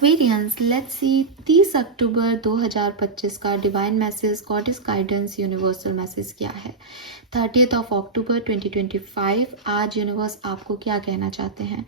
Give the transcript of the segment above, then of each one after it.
Aquarians, let's see 30 अक्टूबर 2025 का divine message, goddess guidance, universal message क्या है। 30 अक्टूबर 2025, आज यूनिवर्स आपको क्या कहना चाहते हैं,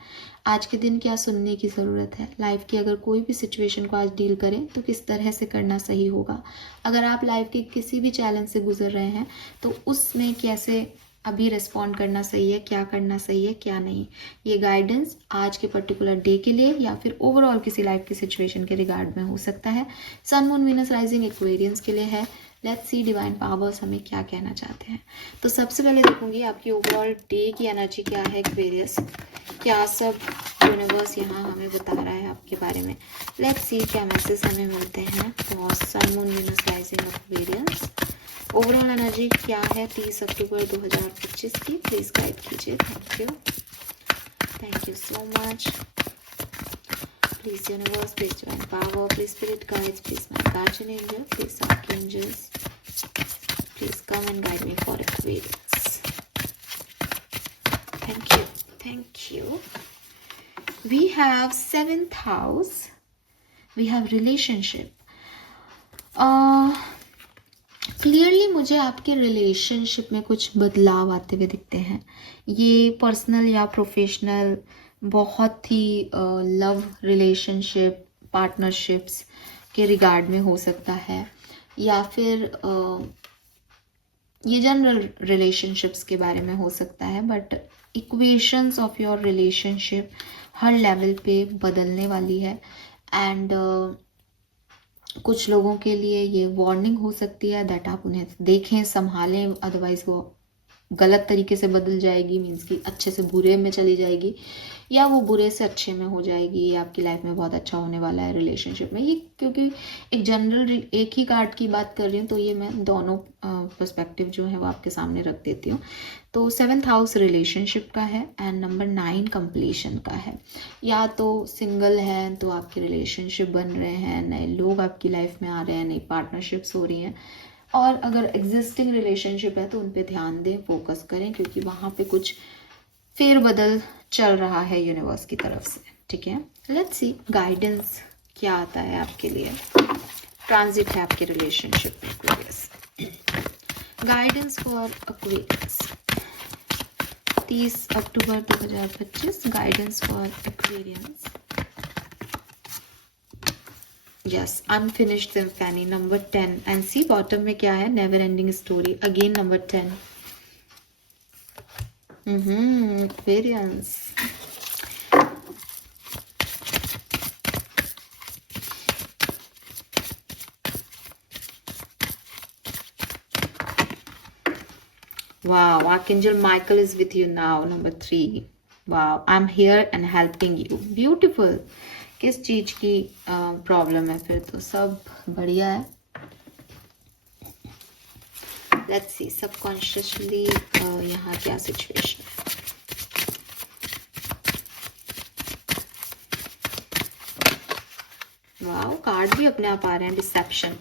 आज के दिन क्या सुनने की ज़रूरत है। लाइफ की अगर कोई भी सिचुएशन को आज डील करें तो किस तरह से करना सही होगा। अगर आप लाइफ के किसी भी चैलेंज से गुजर रहे हैं तो उसमें कैसे अभी रिस्पॉन्ड करना सही है, क्या करना सही है, क्या नहीं। ये गाइडेंस आज के पर्टिकुलर डे के लिए या फिर ओवरऑल किसी लाइफ की सिचुएशन के रिगार्ड में हो सकता है। Sun moon Venus rising Aquarians के लिए है। लेट्स सी डिवाइन पावर्स हमें क्या कहना चाहते हैं। तो सबसे पहले देखूंगी आपकी ओवरऑल डे की एनर्जी क्या है एक्वेरियस, क्या सब यूनिवर्स यहाँ हमें बता रहा है आपके बारे में। लेट्स सी क्या मैसेज हमें मिलते हैं for sun moon Venus rising Aquarians. Overall energy क्या है 30 अक्टूबर 2025 की, प्लीज गाइड कीजिए। Thank you so much. Please universe, please divine power, please spirit guides, please my guardian angel, please archangels, please come and guide me for Aquarians. Thank you, thank you. We have 7th house, we have relationship. Clearly मुझे आपके relationship में कुछ बदलाव आते हुए दिखते हैं। ये पर्सनल या प्रोफेशनल, बहुत ही लव रिलेशनशिप, पार्टनरशिप्स के रिगार्ड में हो सकता है, या फिर ये जनरल रिलेशनशिप्स के बारे में हो सकता है। But equations of your relationship her level पे बदलने वाली है। एंड कुछ लोगों के लिए ये वार्निंग हो सकती है दैट आप उन्हें देखें, संभालें, अदरवाइज वो गलत तरीके से बदल जाएगी, मीन्स कि अच्छे से बुरे में चली जाएगी, या वो बुरे से अच्छे में हो जाएगी। ये आपकी लाइफ में बहुत अच्छा होने वाला है रिलेशनशिप में। ये क्योंकि एक जनरल एक ही कार्ड की बात कर रही हूँ तो ये मैं दोनों पर्सपेक्टिव जो है वो आपके सामने रख देती हूँ। तो 7th हाउस रिलेशनशिप का है एंड नंबर 9 कंप्लीशन का है। या तो सिंगल हैं तो आपके रिलेशनशिप बन रहे हैं, नए लोग आपकी लाइफ में आ रहे हैं, नई पार्टनरशिप्स हो रही हैं। और अगर एग्जिस्टिंग रिलेशनशिप है तो उन पे ध्यान दें, फोकस करें, क्योंकि वहाँ पे कुछ फेरबदल चल रहा है यूनिवर्स की तरफ से। ठीक है, लेट्स सी गाइडेंस क्या आता है आपके लिए। ट्रांजिट है आपके रिलेशनशिप में Aquarius. Guidance for Aquarius 30 October 2025, guidance for Aquarians. Yes, unfinished symphony number 10 and sea bottom में क्या है, never ending story, again number 10। Aquarians, wow, Archangel Michael is with you now, number 3. wow, I'm here and helping you, beautiful। किस चीज की problem है, फिर तो सब बढ़िया है। लेट्स सी सबकॉन्शियसली यहाँ क्या सिचुएशन है। वाओ, कार्ड भी अपने आप आ रहे हैं, deception.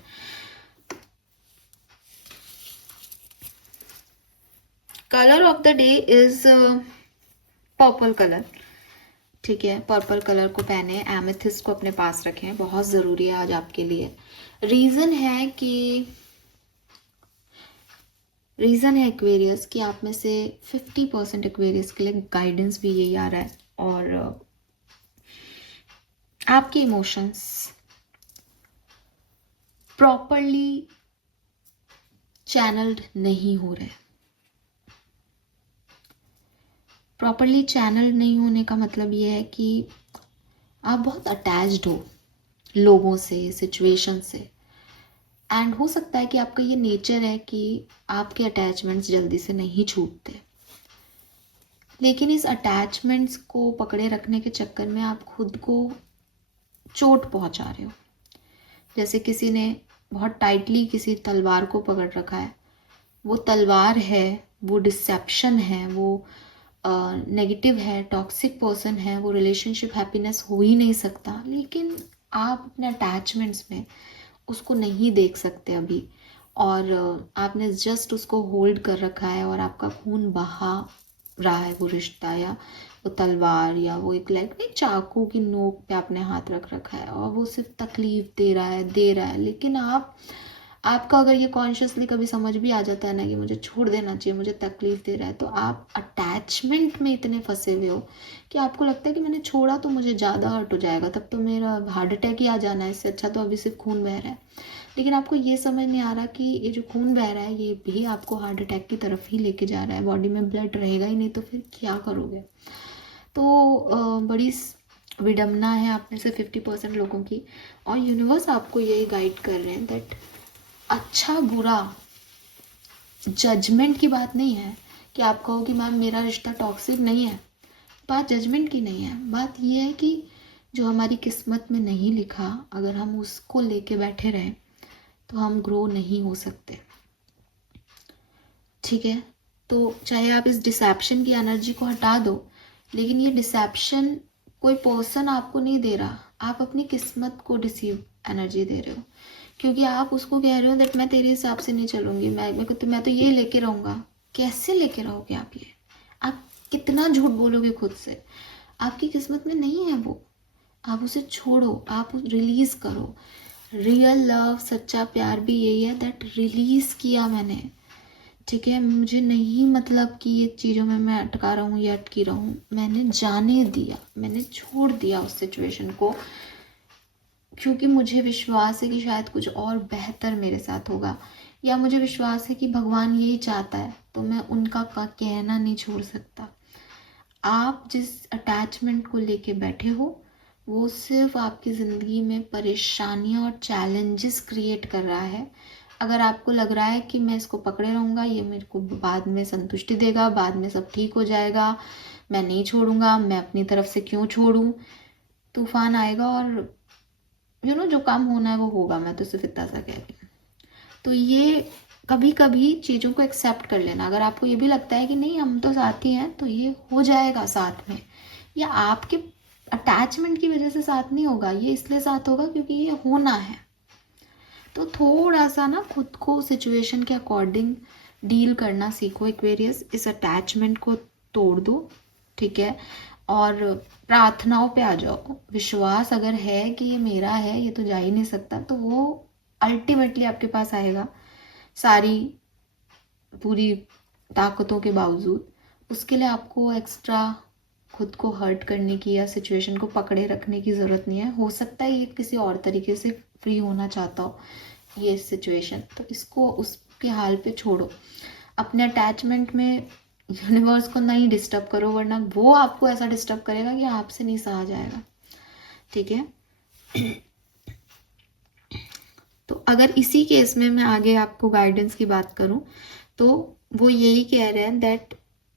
Colour of the day is purple colour. ठीक है, पर्पल कलर को पहने, एमेथिस्ट को अपने पास रखें, बहुत ज़रूरी है आज आपके लिए। रीज़न है एक्वेरियस कि आप में से 50% एक्वेरियस के लिए गाइडेंस भी यही आ रहा है। और आपके इमोशंस प्रॉपरली चैनल्ड नहीं हो रहे। प्रॉपरली चैनल नहीं होने का मतलब ये है कि आप बहुत अटैच्ड हो लोगों से, सिचुएशन से। एंड हो सकता है कि आपका ये नेचर है कि आपके अटैचमेंट्स जल्दी से नहीं छूटते, लेकिन इस अटैचमेंट्स को पकड़े रखने के चक्कर में आप खुद को चोट पहुंचा रहे हो। जैसे किसी ने बहुत टाइटली किसी तलवार को पकड़ रखा है। वो तलवार है, वो डिसेप्शन है, वो नेगेटिव है, टॉक्सिक पर्सन है, वो रिलेशनशिप हैप्पीनेस हो ही नहीं सकता। लेकिन आप अपने अटैचमेंट्स में उसको नहीं देख सकते अभी, और आपने जस्ट उसको होल्ड कर रखा है और आपका खून बहा रहा है वो रिश्ता, या वो तलवार या वो एक लाइक नहीं चाकू की नोक पे आपने हाथ रख रखा है और वो सिर्फ तकलीफ दे रहा है, लेकिन आपका अगर ये कॉन्शियसली कभी समझ भी आ जाता है ना कि मुझे छोड़ देना चाहिए, मुझे तकलीफ दे रहा है, तो आप अटैचमेंट में इतने फंसे हुए हो कि आपको लगता है कि मैंने छोड़ा तो मुझे ज़्यादा हर्ट हो जाएगा, तब तो मेरा हार्ट अटैक ही आ जाना है, इससे अच्छा तो अभी सिर्फ खून बह रहा है। लेकिन आपको ये समझ नहीं आ रहा कि ये जो खून बह रहा है ये भी आपको हार्ट अटैक की तरफ ही लेके जा रहा है, बॉडी में ब्लड रहेगा ही नहीं तो फिर क्या करोगे। तो बड़ी विडम्बना है आप में से 50% लोगों की, और यूनिवर्स आपको यही गाइड कर रहे हैं दैट अच्छा बुरा जजमेंट की बात नहीं है कि आप कहो कि मैम मेरा रिश्ता टॉक्सिक नहीं है, बात जजमेंट की नहीं है, बात ये है कि जो हमारी किस्मत में नहीं लिखा अगर हम उसको लेके बैठे रहें तो हम ग्रो नहीं हो सकते। ठीक है, तो चाहे आप इस डिसेप्शन की एनर्जी को हटा दो, लेकिन ये डिसेप्शन कोई पर्सन आपको नहीं दे रहा, आप अपनी किस्मत को डिसीव एनर्जी दे रहे हो, क्योंकि आप उसको कह रहे हो दैट मैं तेरे हिसाब से नहीं चलूंगी, मैं तो ये लेके रहूँगा। कैसे लेके रहोगे आप ये? आप कितना झूठ बोलोगे खुद से? आपकी किस्मत में नहीं है वो, आप उसे छोड़ो, आप रिलीज करो। रियल लव, सच्चा प्यार भी यही है दैट रिलीज किया मैंने। ठीक है, मुझे नहीं मतलब कि ये चीज़ों में मैं अटका रहूँ या अटकी रहूँ, मैंने जाने दिया, मैंने छोड़ दिया उस सिचुएशन को, क्योंकि मुझे विश्वास है कि शायद कुछ और बेहतर मेरे साथ होगा, या मुझे विश्वास है कि भगवान यही चाहता है, तो मैं उनका कहना नहीं छोड़ सकता। आप जिस अटैचमेंट को लेके बैठे हो वो सिर्फ आपकी ज़िंदगी में परेशानियां और चैलेंजेस क्रिएट कर रहा है। अगर आपको लग रहा है कि मैं इसको पकड़े रहूँगा, ये मेरे को बाद में संतुष्टि देगा, बाद में सब ठीक हो जाएगा, मैं नहीं छोड़ूंगा, मैं अपनी तरफ से क्यों छोड़ूं, तूफान आएगा और जो काम होना है वो होगा, मैं तो सिर्फ इतना सा कह रही हूँ। तो ये कभी कभी चीज़ों को एक्सेप्ट कर लेना। अगर आपको ये भी लगता है कि नहीं हम तो साथ ही हैं, तो ये हो जाएगा साथ में, या आपके अटैचमेंट की वजह से साथ नहीं होगा, ये इसलिए साथ होगा क्योंकि ये होना है। तो थोड़ा सा ना खुद को सिचुएशन के अकॉर्डिंग डील करना सीखो एक्वेरियस, इस अटैचमेंट को तोड़ दो। ठीक है, और प्रार्थनाओं पे आ जाओ। विश्वास अगर है कि ये मेरा है, ये तो जा ही नहीं सकता, तो वो अल्टीमेटली आपके पास आएगा सारी पूरी ताकतों के बावजूद। उसके लिए आपको एक्स्ट्रा खुद को हर्ट करने की या सिचुएशन को पकड़े रखने की ज़रूरत नहीं है। हो सकता है ये किसी और तरीके से फ्री होना चाहता हो ये सिचुएशन, तो इसको उसके हाल पे छोड़ो। अपने अटैचमेंट में यूनिवर्स को नहीं डिस्टर्ब करो, वरना वो आपको ऐसा डिस्टर्ब करेगा कि आपसे नहीं सहा जाएगा। ठीक है, तो अगर इसी केस में मैं आगे आपको गाइडेंस की बात करूं तो वो यही कह रहे हैं दैट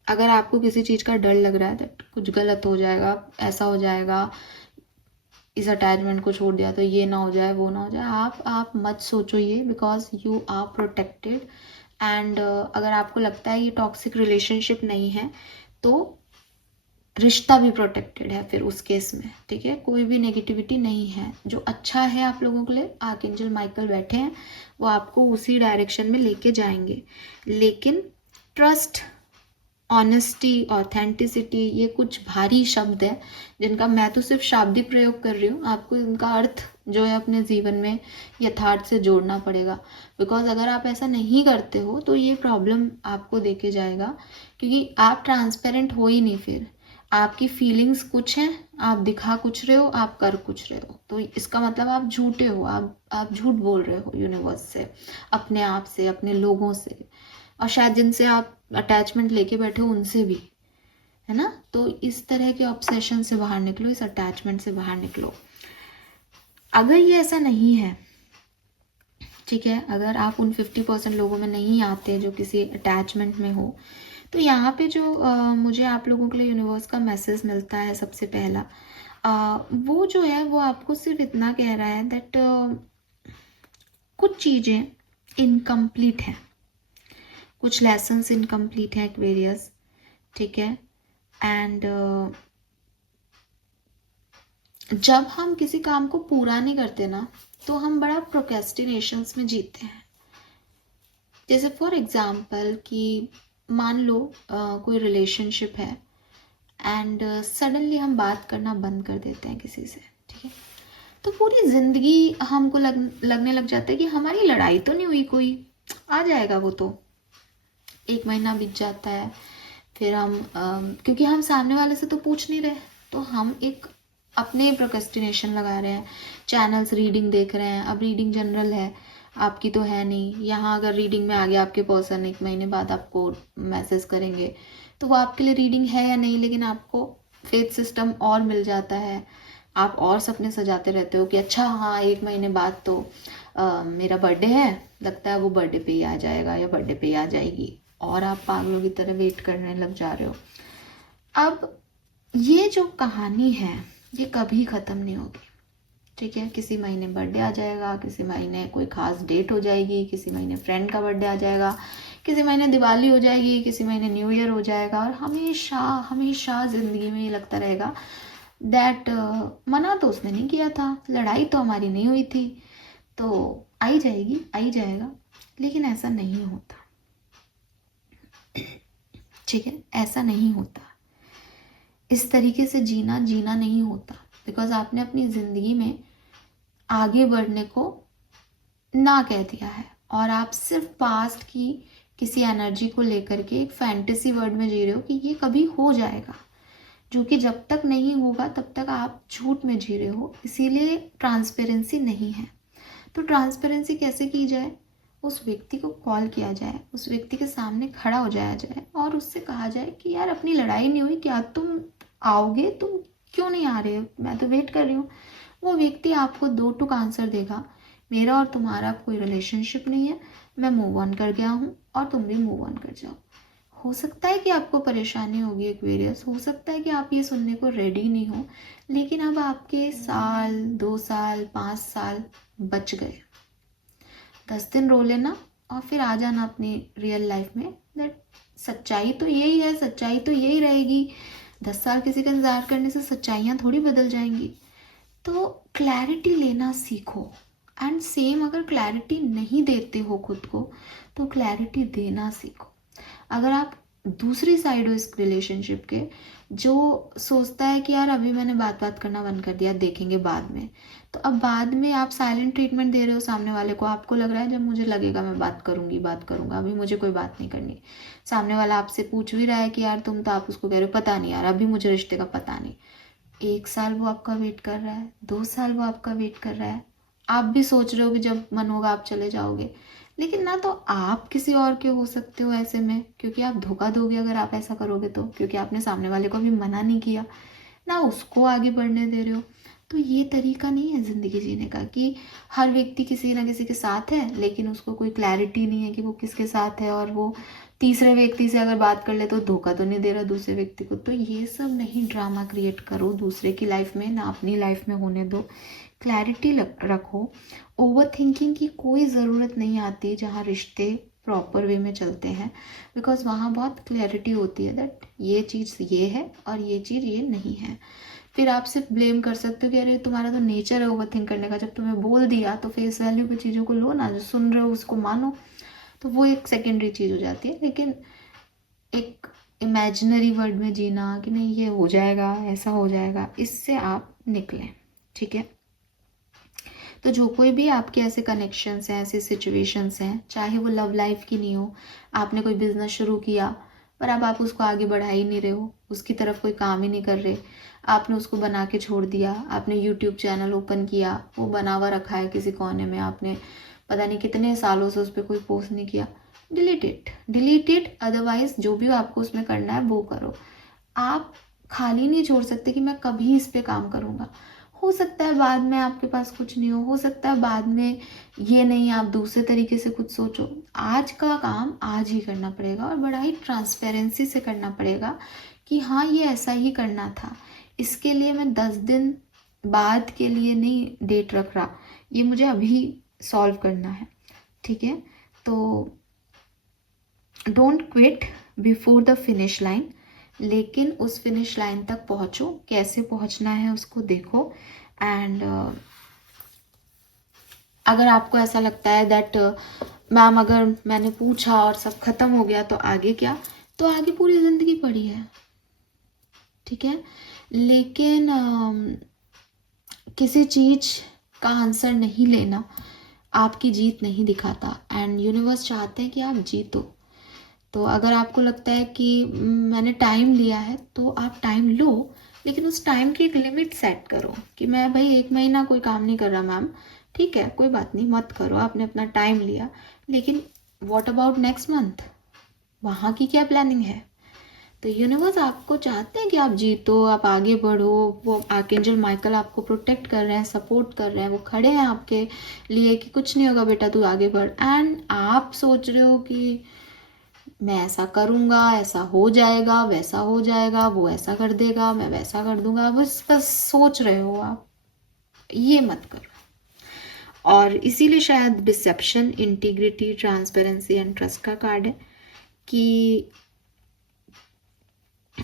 अगर आपको किसी चीज़ का डर लग रहा है दैट कुछ गलत हो जाएगा, ऐसा हो जाएगा, इस अटैचमेंट को छोड़ दिया तो ये ना हो जाए, वो ना हो जाए, आप मत सोचो ये, because you are protected. And अगर आपको लगता है ये टॉक्सिक रिलेशनशिप नहीं है तो रिश्ता भी प्रोटेक्टेड है फिर उस केस में। ठीक है, कोई भी नेगेटिविटी नहीं है, जो अच्छा है आप लोगों के लिए आर्कएंजल माइकल बैठे हैं, वो आपको उसी डायरेक्शन में लेके जाएंगे। लेकिन ट्रस्ट, ऑनेस्टी, ऑथेंटिसिटी, ये कुछ भारी शब्द है जिनका मैं तो सिर्फ शाब्दिक प्रयोग कर रही हूँ, आपको इनका अर्थ जो है अपने जीवन में यथार्थ से जोड़ना पड़ेगा। बिकॉज अगर आप ऐसा नहीं करते हो तो ये प्रॉब्लम आपको देके जाएगा, क्योंकि आप ट्रांसपेरेंट हो ही नहीं। फिर आपकी फीलिंग्स कुछ हैं, आप दिखा कुछ रहे हो, आप कर कुछ रहे हो, तो इसका मतलब आप झूठे हो, आप झूठ बोल रहे हो यूनिवर्स से, अपने आप से, अपने लोगों से, और शायद जिनसे आप अटैचमेंट लेके बैठे हो उनसे भी, है ना। तो इस तरह के ऑब्सेशन से बाहर निकलो, इस अटैचमेंट से बाहर निकलो। अगर ये ऐसा नहीं है, ठीक है, अगर आप उन 50% लोगों में नहीं आते जो किसी अटैचमेंट में हो, तो यहाँ पे जो मुझे आप लोगों के लिए यूनिवर्स का मैसेज मिलता है सबसे पहला, वो जो है वो आपको सिर्फ इतना कह रहा है दैट कुछ चीज़ें इनकम्प्लीट हैं, कुछ लेसन्स इनकम्प्लीट हैं एक्वेरियस। ठीक है, एंड जब हम किसी काम को पूरा नहीं करते ना तो हम बड़ा प्रोक्रेस्टिनेशंस में जीते हैं। जैसे फॉर एग्जाम्पल कि मान लो कोई रिलेशनशिप है एंड सडनली हम बात करना बंद कर देते हैं किसी से, ठीक है। तो पूरी ज़िंदगी हमको लगने लग जाता है कि हमारी लड़ाई तो नहीं हुई, कोई आ जाएगा वो तो। 1 महीना बीत जाता है, फिर हम क्योंकि हम सामने वाले से तो पूछ नहीं रहे, तो हम एक अपने प्रोक्रेस्टिनेशन लगा रहे हैं, चैनल्स रीडिंग देख रहे हैं। अब रीडिंग जनरल है, आपकी तो है नहीं। यहाँ अगर रीडिंग में आ गया आपके पर्सन 1 महीने बाद आपको मैसेज करेंगे, तो वो आपके लिए रीडिंग है या नहीं, लेकिन आपको फेथ सिस्टम और मिल जाता है। आप और सपने सजाते रहते हो कि अच्छा हाँ 1 महीने बाद तो मेरा बर्थडे है, लगता है वो बर्थडे पे ही आ जाएगा या बर्थडे पे ही आ जाएगी, और आप पागलों की तरह वेट करने लग जा रहे हो। अब ये जो कहानी है ये कभी ख़त्म नहीं होगी, ठीक है। किसी महीने बर्थडे आ जाएगा, किसी महीने कोई ख़ास डेट हो जाएगी, किसी महीने फ्रेंड का बर्थडे आ जाएगा, किसी महीने दिवाली हो जाएगी, किसी महीने न्यू ईयर हो जाएगा, और हमेशा हमेशा ज़िंदगी में ये लगता रहेगा दैट मना तो उसने नहीं किया था, लड़ाई तो हमारी नहीं हुई थी, तो आई जाएगी, आई जाएगा। लेकिन ऐसा नहीं होता, ठीक है, ऐसा नहीं होता। इस तरीके से जीना नहीं होता, बिकॉज आपने अपनी ज़िंदगी में आगे बढ़ने को ना कह दिया है, और आप सिर्फ पास्ट की किसी एनर्जी को लेकर के एक फैंटेसी वर्ल्ड में जी रहे हो कि ये कभी हो जाएगा, जो कि जब तक नहीं होगा तब तक आप झूठ में जी रहे हो। इसीलिए ट्रांसपेरेंसी नहीं है। तो ट्रांसपेरेंसी कैसे की जाए? उस व्यक्ति को कॉल किया जाए, उस व्यक्ति के सामने खड़ा हो जाया जाए और उससे कहा जाए कि यार अपनी लड़ाई नहीं हुई, क्या तुम आओगे, तुम क्यों नहीं आ रहे हो, मैं तो वेट कर रही हूँ। वो व्यक्ति आपको 2 टूक आंसर देगा, मेरा और तुम्हारा कोई रिलेशनशिप नहीं है, मैं मूव ऑन कर गया हूँ और तुम भी मूव ऑन कर जाओ। हो सकता है कि आपको परेशानी होगी एक्वेरियस, हो सकता है कि आप ये सुनने को रेडी नहीं हो, लेकिन अब आपके साल, 2 साल, 5 साल बच गए। 10 दिन रो लेना और फिर आ जाना अपनी रियल लाइफ में दैट सच्चाई तो यही है, सच्चाई तो यही रहेगी। 10 साल किसी का इंतजार करने से सच्चाइयाँ थोड़ी बदल जाएंगी। तो क्लैरिटी लेना सीखो, एंड सेम अगर क्लैरिटी नहीं देते हो खुद को तो क्लैरिटी देना सीखो। अगर आप दूसरी साइड हो इस रिलेशनशिप के, जो सोचता है कि यार अभी मैंने बात करना बंद कर दिया, देखेंगे बाद में, तो अब बाद में आप साइलेंट ट्रीटमेंट दे रहे हो सामने वाले को। आपको लग रहा है जब मुझे लगेगा मैं बात करूंगा, अभी मुझे कोई बात नहीं करनी। सामने वाला आपसे पूछ भी रहा है कि यार तुम, तो आप उसको कह रहे हो पता नहीं यार, अभी मुझे रिश्ते का पता नहीं। 1 साल वो आपका वेट कर रहा है, 2 साल वो आपका वेट कर रहा है। आप भी सोच रहे हो कि जब मन होगा आप चले जाओगे, लेकिन ना तो आप किसी और के हो सकते हो ऐसे में, क्योंकि आप धोखा दोगे अगर आप ऐसा करोगे तो, क्योंकि आपने सामने वाले को भी मना नहीं किया, ना उसको आगे बढ़ने दे रहे हो। तो ये तरीका नहीं है ज़िंदगी जीने का कि हर व्यक्ति किसी ना किसी के साथ है, लेकिन उसको कोई क्लैरिटी नहीं है कि वो किसके साथ है, और वो तीसरे व्यक्ति से अगर बात कर ले तो धोखा तो नहीं दे रहा दूसरे व्यक्ति को। तो ये सब नहीं ड्रामा क्रिएट करो दूसरे की लाइफ में, ना अपनी लाइफ में होने दो। क्लैरिटी रखो। ओवर थिंकिंग की कोई ज़रूरत नहीं आती जहाँ रिश्ते प्रॉपर वे में चलते हैं, बिकॉज वहाँ बहुत क्लैरिटी होती है दैट ये चीज़ ये है और ये चीज़ ये नहीं है। फिर आप सिर्फ ब्लेम कर सकते हो कि अरे तुम्हारा तो नेचर है ओवर थिंक करने का, जब तुम्हें बोल दिया तो फेस वैल्यू पे चीज़ों को लो ना, जो सुन रहे हो उसको मानो। तो वो एक सेकेंडरी चीज़ हो जाती है। लेकिन एक इमेजिनरी वर्ल्ड में जीना कि नहीं ये हो जाएगा, ऐसा हो जाएगा, इससे आप निकलें, ठीक है। तो जो कोई भी आपके ऐसे कनेक्शंस हैं, ऐसे सिचुएशंस हैं, चाहे वो लव लाइफ की नहीं हो, आपने कोई बिजनेस शुरू किया पर अब आप उसको आगे बढ़ा ही नहीं रहे हो, उसकी तरफ कोई काम ही नहीं कर रहे, आपने उसको बना के छोड़ दिया, आपने यूट्यूब चैनल ओपन किया, वो बना हुआ रखा है किसी कोने में, आपने पता नहीं कितने सालों से उस पर कोई पोस्ट नहीं किया, डिलीट इट। अदरवाइज जो भी आपको उसमें करना है वो करो। आप खाली नहीं छोड़ सकते कि मैं कभी इस पे काम करूँगा। हो सकता है बाद में आपके पास कुछ नहीं हो सकता है बाद में ये नहीं, आप दूसरे तरीके से कुछ सोचो। आज का काम आज ही करना पड़ेगा और बड़ा ही ट्रांसपेरेंसी से करना पड़ेगा कि हाँ ये ऐसा ही करना था। इसके लिए मैं 10 दिन बाद के लिए नहीं डेट रख रहा, ये मुझे अभी सॉल्व करना है, ठीक है। तो don't quit before the finish line, लेकिन उस फिनिश लाइन तक पहुँचो। कैसे पहुँचना है उसको देखो। एंड अगर आपको ऐसा लगता है दैट मैम अगर मैंने पूछा और सब खत्म हो गया तो आगे क्या, तो आगे पूरी ज़िंदगी पड़ी है। ठीक है। लेकिन किसी चीज़ का आंसर नहीं लेना आपकी जीत नहीं दिखाता, एंड यूनिवर्स चाहते हैं कि आप जीतो। तो अगर आपको लगता है कि मैंने टाइम लिया है, तो आप टाइम लो, लेकिन उस टाइम की एक लिमिट सेट करो कि मैं भाई 1 महीना कोई काम नहीं कर रहा मैम, ठीक है कोई बात नहीं, मत करो, आपने अपना टाइम लिया, लेकिन व्हाट अबाउट नेक्स्ट मंथ, वहाँ की क्या प्लानिंग है। तो यूनिवर्स आपको चाहते हैं कि आप जीतो, आप आगे बढ़ो। वो आर्कएंजल माइकल आपको प्रोटेक्ट कर रहे हैं, सपोर्ट कर रहे हैं, वो खड़े हैं आपके लिए कि कुछ नहीं होगा बेटा, तू आगे बढ़। एंड आप सोच रहे हो कि मैं ऐसा करूँगा, ऐसा हो जाएगा, वैसा हो जाएगा, वो ऐसा कर देगा, मैं वैसा कर दूंगा, बस सोच रहे हो आप, ये मत करो। और इसीलिए शायद deception, integrity, transparency and trust का कार्ड है कि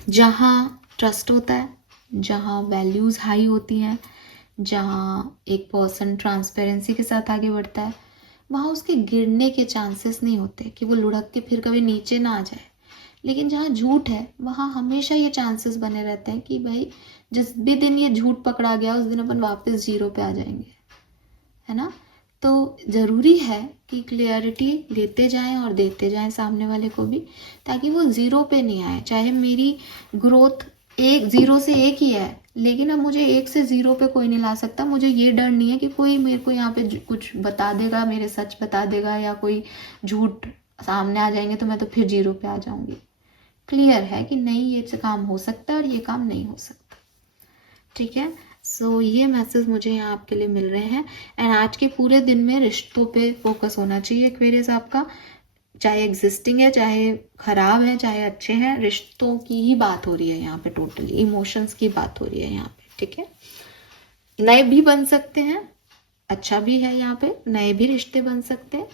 जहाँ ट्रस्ट होता है, जहाँ वैल्यूज़ हाई होती हैं, जहाँ एक पर्सन ट्रांसपेरेंसी के साथ आगे बढ़ता है, वहाँ उसके गिरने के चांसेस नहीं होते कि वो लुढ़क के फिर कभी नीचे ना आ जाए। लेकिन जहाँ झूठ है, वहाँ हमेशा ये चांसेस बने रहते हैं कि भाई जिस भी दिन ये झूठ पकड़ा गया, उस दिन अपन वापस 0 पे आ जाएंगे, है ना। तो ज़रूरी है कि क्लियरिटी लेते जाएं और देते जाएं सामने वाले को भी, ताकि वो 0 पे नहीं आए। चाहे मेरी ग्रोथ 0 से 1 ही है, लेकिन अब मुझे 1 से 0 पे कोई नहीं ला सकता। मुझे ये डर नहीं है कि कोई मेरे को यहाँ पे कुछ बता देगा, मेरे सच बता देगा, या कोई झूठ सामने आ जाएंगे तो मैं तो फिर 0 पे आ जाऊंगी। क्लियर है कि नहीं, ये काम हो सकता है और ये काम नहीं हो सकता, ठीक है। सो ये मैसेज मुझे यहाँ आपके लिए मिल रहे हैं। एंड आज के पूरे दिन में रिश्तों पे फोकस होना चाहिए एक्वेरियस आपका, चाहे एग्जिस्टिंग है, चाहे खराब है, चाहे अच्छे हैं, रिश्तों की ही बात हो रही है यहाँ पे, टोटली इमोशंस की बात हो रही है यहाँ पे, ठीक है। नए भी बन सकते हैं, अच्छा भी है यहाँ पे, नए भी रिश्ते बन सकते हैं,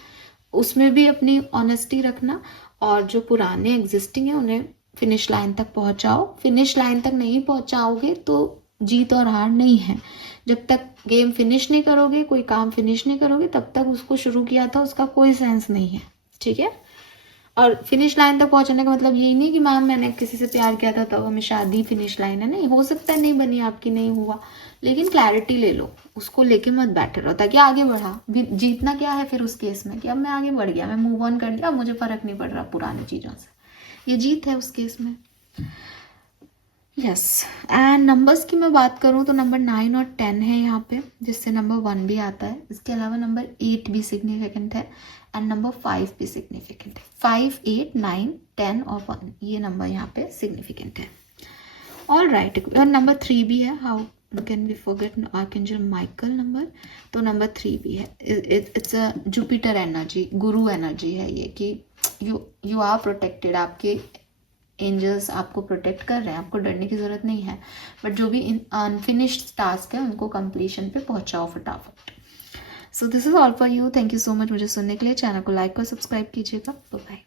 उसमें भी अपनी ऑनेस्टी रखना, और जो पुराने एग्जिस्टिंग है उन्हें फिनिश लाइन तक पहुंचाओ। फिनिश लाइन तक नहीं पहुंचाओगे तो जीत और हार नहीं है। जब तक गेम फिनिश नहीं करोगे, कोई काम फिनिश नहीं करोगे, तब तक उसको शुरू किया था उसका कोई सेंस नहीं है, ठीक है। और फिनिश लाइन तक पहुंचने का मतलब यही नहीं कि मैम मैंने किसी से प्यार किया था तो हमें शादी फिनिश लाइन है, नहीं, हो सकता है नहीं बनी आपकी, नहीं हुआ, लेकिन क्लैरिटी ले लो, उसको लेके मत बैठे रहो, ताकि आगे बढ़ा। जीतना क्या है फिर उस केस में कि अब मैं आगे बढ़ गया, मैं मूव ऑन कर लिया, मुझे फर्क नहीं पड़ रहा पुरानी चीज़ों से, ये जीत है उस केस में। यस। एंड नंबर्स की मैं बात करूँ तो नंबर 9 और 10 है यहाँ पे, जिससे नंबर 1 भी आता है। इसके अलावा नंबर 8 भी सिग्निफिकेंट है, एंड नंबर 5 भी सिग्निफिकेंट है। 5, 8, 9, 10 और 1 ये नंबर यहाँ पे सिग्निफिकेंट है। ऑल राइट, और नंबर 3 भी है, how can we forget archangel Michael number, तो नंबर 3 भी है। It's a Jupiter energy, Guru energy है ये, कि यू आर प्रोटेक्टेड, आपके एंजल्स आपको प्रोटेक्ट कर रहे हैं, आपको डरने की ज़रूरत नहीं है। बट जो भी अनफिनिश्ड टास्क है उनको कंप्लीशन पे पहुंचाओ फटाफट। So this is all for you, thank you so much मुझे सुनने के लिए। चैनल को लाइक और सब्सक्राइब कीजिएगा। Bye bye.